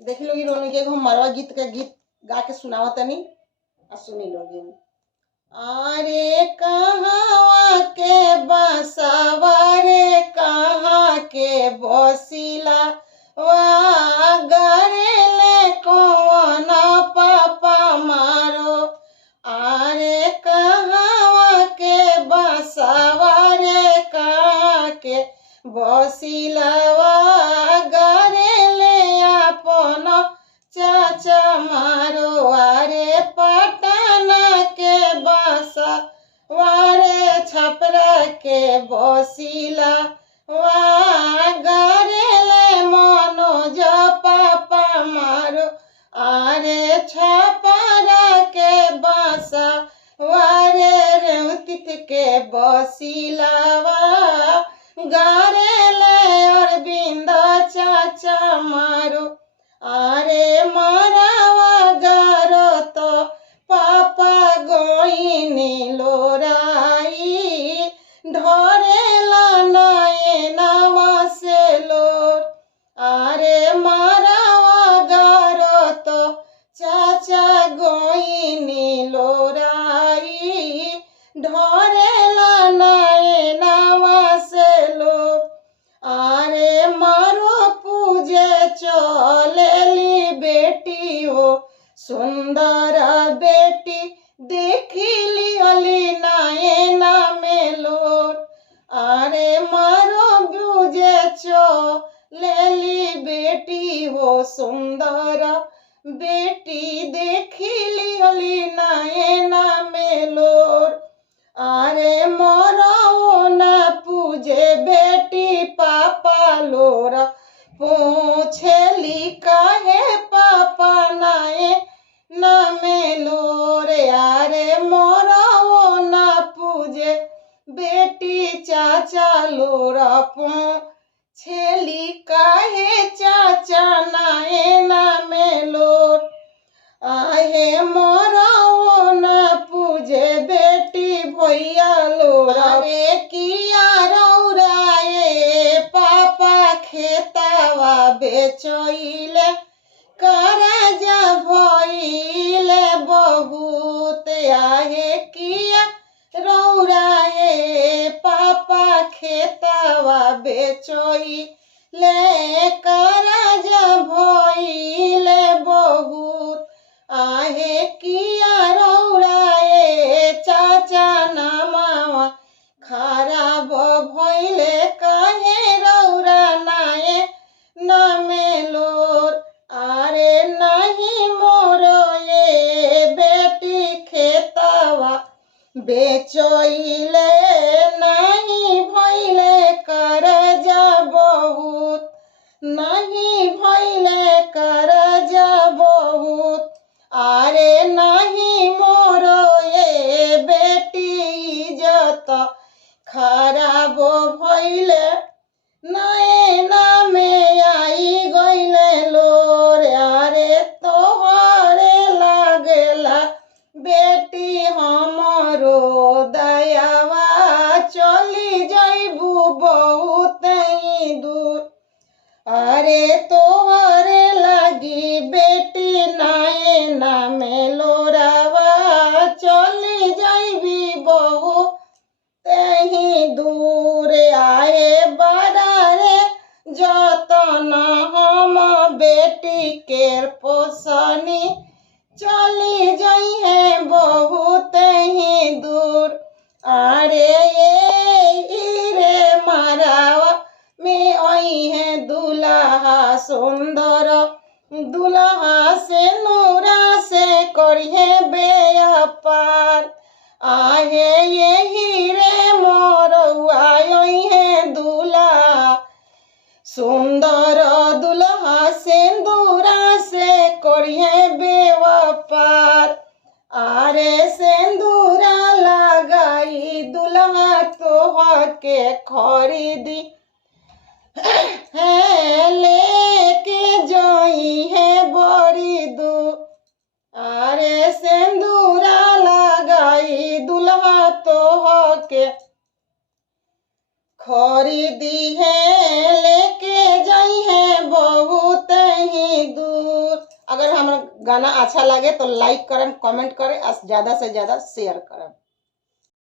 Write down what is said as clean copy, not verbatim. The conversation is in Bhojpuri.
देखी लोगी रोनी के एगो मरवा गीत के गीत गा के सुनावा तनी आ सुनी लोगी। अरे कहाँ के बसावा रे कहाँ के बसिला वा गरेले कौन पापा मारो। अरे कहाँ के बसावा रे कहाँ के बसिला वा गरेले अपन चाचा मारो। अरे पटना के बसा वारे छपरा के बसिला वा गरेले मनोज पापा मारो। अरे छपरा के बसा वारे रेवतित के बसिला वा गरेले अरविंद चाचा मारो। अरे मरावा गारो तो पापा गोइनी लोराई ढरेला नयनवा से लोर। अरे मरावा गारो तो चाचा गोइनी लोराई ढरेला नयनवा से लोर। अरे मारो पूजे चलेली बेटी हो सुंदर बेटी देखिली अली नयना में लोर। अरे मारो पूजे चलेली बेटी हो सुंदर बेटी देखिली अली नयना में लोर। अरे मोरो न पूजे बेटी पापा लोर पूछेली काहे पापा नाये न में लोर। अरे मोरो न पूजे बेटी चाचा लोर पूछेली काहे चाचा नाये न में लोर। आहे मोरो न पूजे बेटी भैया लोर। अरे किया रौराए पापा खेतावा बेचैले करजा भइले बहुत। आहे किया रौराए पापा खेतावा बेचैले करजा भइले बहुत। आहे किया रौराए चाचा नामावा खराब भइले काहे रौरा नाये न में लोर। अरे नहीं मोरो ये बेटी खेतावा बेचैले नहीं भइले करजा बहुत नहीं भइले करजा बहुत। अरे नहीं मोरो ये बेटी इज्जत खराब भइले नयना में आई गइले लोर। अरे तोहरे लागेला बेटी हमरो दयावा चली जाइबू बहुत ही दूर। अरे तोहरे लागी बेटी नयना में लोरावा चली जाइबी बहुत ही दूर। आए बड़ा रे जतन हम बेटी के पोसनी चली जाई है बहुत ही दूर। अरे ये रे मरावा में आई है दुल्हा सुंदर दुल्हा से नूरा से करिए बेअपार। आहे यही रे मोरवा आई है दूल्हा सुंदर दुल्हा सिंदूरा से करिए बेवपार। आरे सिंदूरा लगाई दुल्हा तोह के खरीदी है लेके जोई है बड़ी दूर। अरे सिंदूरा लगाई दुल्हा तोह के खरीदी है लेके जाई है बहुत ही दूर। अगर हमारा गाना अच्छा लगे तो लाइक करम, कमेंट करें और ज़्यादा से ज़्यादा शेयर करम।